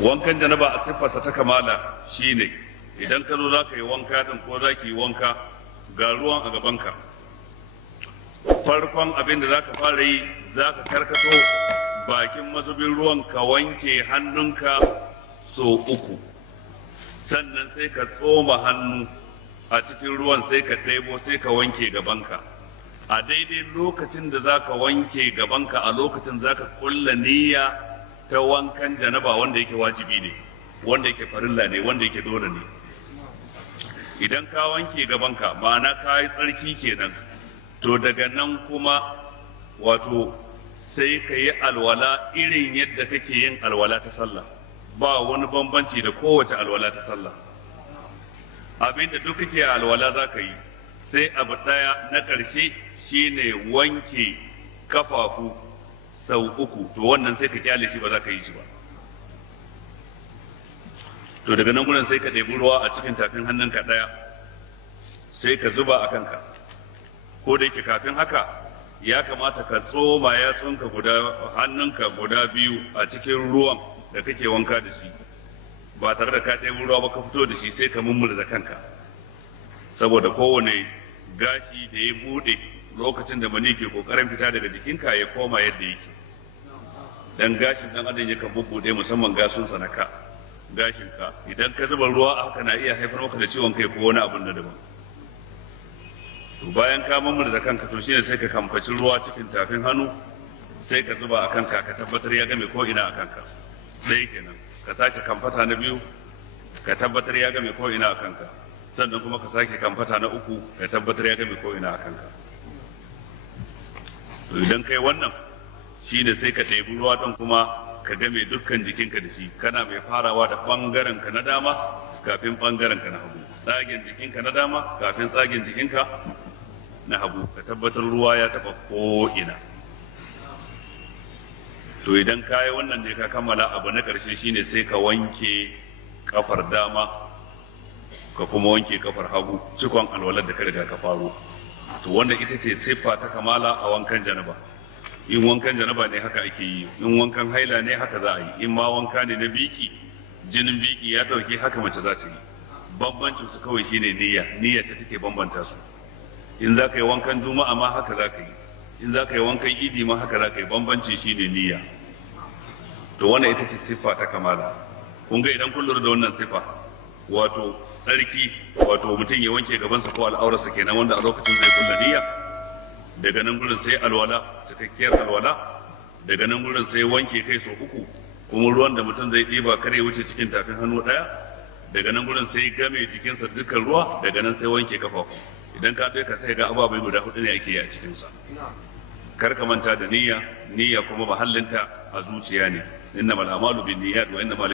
wankan janaba a siffarsa ta kamala shine idan ka zo za ka yi wanka din ko za ki yi wanka ga ruwan a gabanka, farkon abin da za ka fara yi za ka karkato bakin mazubin ruwan ka wanke hannunka so 3, sannan sai ka tsoma hannu a cikin ruwan sai ka ɗebo sai ka wanke gabanka. A daidai lokacin da za ka wanke gabanka a lokacin za ka kulla niyya ta wankan janaba wanda yake wajibi ne, wanda yake farilla ne, wanda yake dole ne. Idan ka wanke gabanka ma'ana ka yi tsarki kenan, to daga nan kuma wato sai ka yi alwala irin yadda kake yin alwala ta sallah, ba wani bambanci da kowace alwala ta sallah. Abinda duk kake alwala za ka yi, sai abu ɗaya na ƙarshe shine wanke kafafu sau 3, to wannan sai ka kyale shi ba za ka yi shi ba. To daga nan gurin sai ka ɗebi ruwa a cikin tafin hannunka ɗaya sai ka zuba a kanka, ko da yake kafin haka ya kamata ka tsoma yatsunka hannunka guda 2 a cikin ruwan da kake wanka da shi, ba tare da ka ɗebi ruwa ba ka fito da shi sai ka mummurza kanka, saboda kowane gashi da ya buɗe lokacin da mani ke kokarin fita daga jikinka ya koma yadda yake. Dan gashin dan adam yakan bubbuɗe, musamman gasunsa na ka, gashinka idan ka zuba ruwa a haka na iya haifar maka da ciwon kai ko wani abin da daban. To bayan ka mummurza kanka to shine sai ka kamfaci ruwa cikin tafin hannu sai ka zuba a kanka ka tabbatar ya game ko ina a kanka. Sai kenan ka sake kamfata na 2 ka tabbatar ya game ko ina a kanka, sannan kuma ka sake kamfata na 3 ka tabbatar ya game ko ina a kanka. To idan kai wannan shine sai ka ɗebi ruwa ɗin kuma ka game dukkan jikinka da shi, kana mai farawa da ɓangaren ka na dama kafin ɓangaren ka na hagu, tsagen jikinka na dama kafin tsagen jikinka na hagu, ka tabbatar ruwa ya taɓa ko ina. To idan ka yi wannan ne ka kammala, abu na ƙarshe shine sai ka wanke kafar dama ka kuma wanke kafar hagu, cikon alwalar da ka riga ka faro. To wannan ita ce siffa ta kamala a wankan janaba. In wankan janaba ne haka ake yi, in wankan haila ne haka za a yi, in ma wanka ne na biki, jinin biki ya dauke haka mace za ta yi. Bambancin su kawai shine niyya ce take bambanta su. In za ka yi wankan juma'a ma haka za ka yi, in za ka yi wankan idi ma haka za ka yi, bambanci shine niyya. To wannan ita ce siffa ta kamala. Kun ga idan kun lura da wannan siffa, wato tsarki, wato mutum ya wanke gabansa ko al'aurarsa kenan, wanda a lokacin zai kulla niyya. Daga nan gurin sai alwala, cikakkiyar alwala. Daga nan gurin sai wanke kai sau 3, kuma ruwan da mutum zai ɗiba kare wuce cikin tafin hannu ɗaya. Daga nan gurin sai game jikinsa dukkan ruwa, daga nan sai wanke kafafu. Idan ka ka sai ga ababai guda 4 ne ake yi a cikinsa. Kar ka manta da niyya kuma mahallinta a zuciya ne. Innamal a'malu binniyat wa innamal